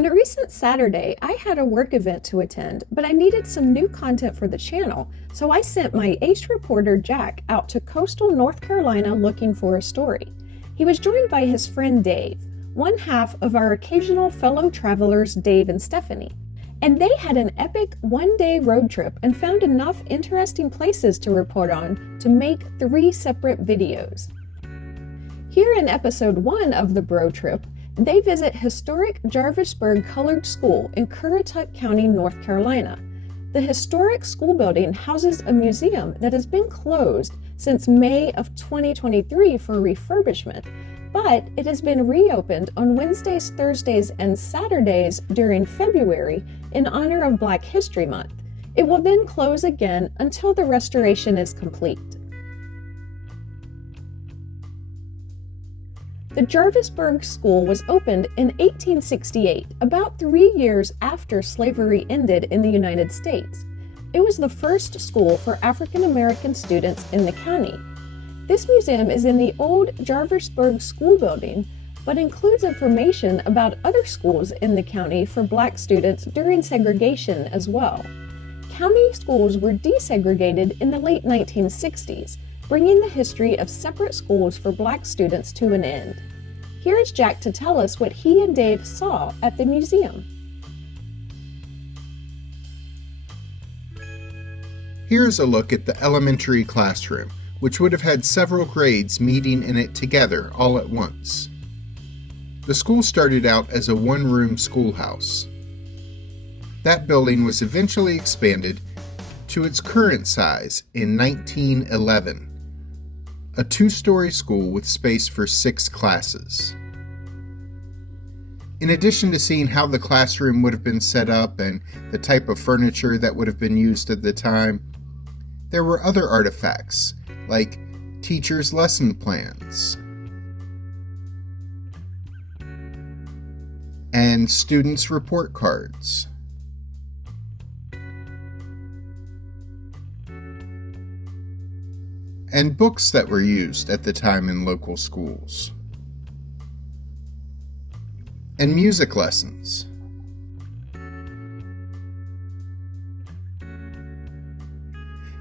On a recent Saturday, I had a work event to attend, but I needed some new content for the channel, so I sent my ace reporter Jack out to coastal North Carolina looking for a story. He was joined by his friend Dave, one half of our occasional fellow travelers Dave and Stephanie. And they had an epic one-day road trip and found enough interesting places to report on to make 3 separate videos. Here in episode 1 of the Bro Trip, they visit historic Jarvisburg Colored School in Currituck County, North Carolina. The historic school building houses a museum that has been closed since May of 2023 for refurbishment, but it has been reopened on Wednesdays, Thursdays, and Saturdays during February in honor of Black History Month. It will then close again until the restoration is complete. The Jarvisburg School was opened in 1868, about 3 years after slavery ended in the United States. It was the first school for African American students in the county. This museum is in the old Jarvisburg School building, but includes information about other schools in the county for Black students during segregation as well. County schools were desegregated in the late 1960s, bringing the history of separate schools for Black students to an end. Here is Jack to tell us what he and Dave saw at the museum. Here's a look at the elementary classroom, which would have had several grades meeting in it together all at once. The school started out as a one-room schoolhouse. That building was eventually expanded to its current size in 1911. A 2-story school with space for 6 classes. In addition to seeing how the classroom would have been set up and the type of furniture that would have been used at the time, there were other artifacts, like teachers' lesson plans and students' report cards. And books that were used at the time in local schools. And music lessons.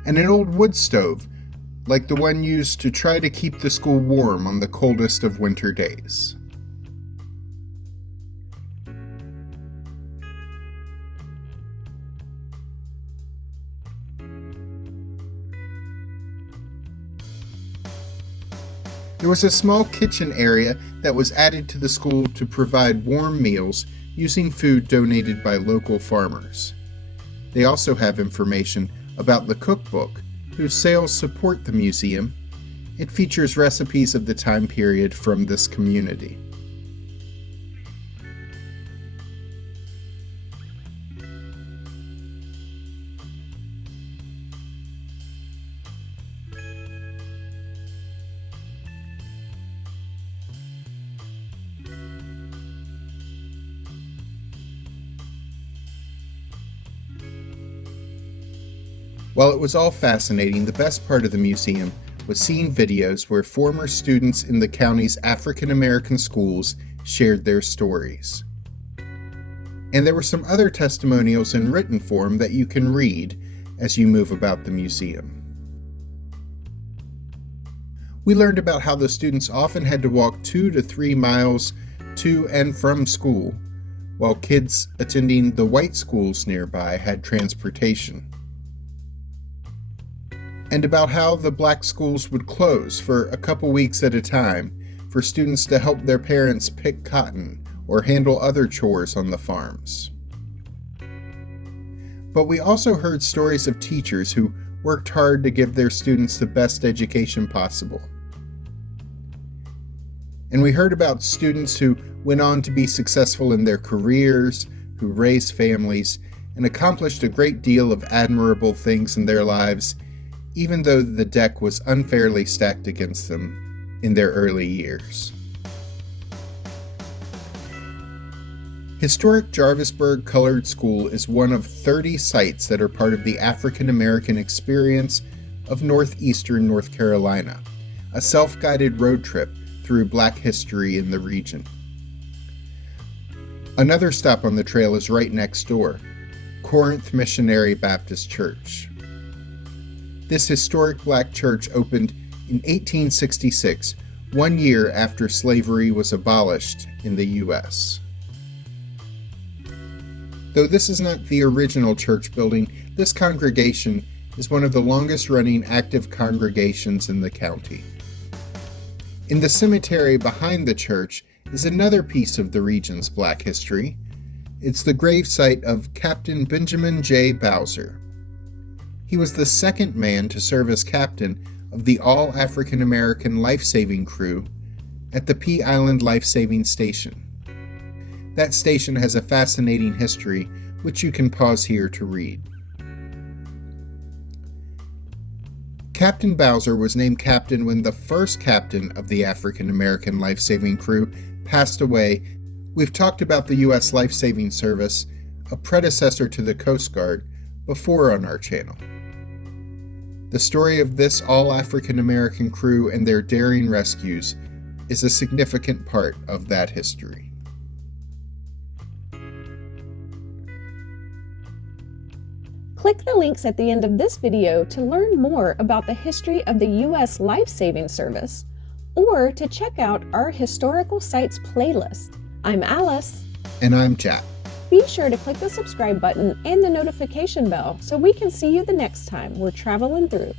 And an old wood stove, like the one used to try to keep the school warm on the coldest of winter days. There was a small kitchen area that was added to the school to provide warm meals using food donated by local farmers. They also have information about the cookbook, whose sales support the museum. It features recipes of the time period from this community. While it was all fascinating, the best part of the museum was seeing videos where former students in the county's African American schools shared their stories. And there were some other testimonials in written form that you can read as you move about the museum. We learned about how the students often had to walk 2 to 3 miles to and from school, while kids attending the white schools nearby had transportation. And about how the Black schools would close for a couple weeks at a time for students to help their parents pick cotton or handle other chores on the farms. But we also heard stories of teachers who worked hard to give their students the best education possible. And we heard about students who went on to be successful in their careers, who raised families, and accomplished a great deal of admirable things in their lives, even though the deck was unfairly stacked against them in their early years. Historic Jarvisburg Colored School is one of 30 sites that are part of the African American experience of northeastern North Carolina, a self-guided road trip through Black history in the region. Another stop on the trail is right next door, Corinth Missionary Baptist Church. This historic black church opened in 1866, 1 year after slavery was abolished in the U.S. Though this is not the original church building, this congregation is one of the longest-running active congregations in the county. In the cemetery behind the church is another piece of the region's black history. It's the gravesite of Captain Benjamin J. Bowser. He was the second man to serve as captain of the all-African American life-saving crew at the Pea Island Life-Saving Station. That station has a fascinating history, which you can pause here to read. Captain Bowser was named captain when the first captain of the African American life-saving crew passed away. We've talked about the U.S. Life-Saving Service, a predecessor to the Coast Guard, before on our channel. The story of this all-African American crew and their daring rescues is a significant part of that history. Click the links at the end of this video to learn more about the history of the U.S. Life-Saving Service, or to check out our Historical Sites playlist. I'm Alice. And I'm Jack. Be sure to click the subscribe button and the notification bell so we can see you the next time we're traveling through.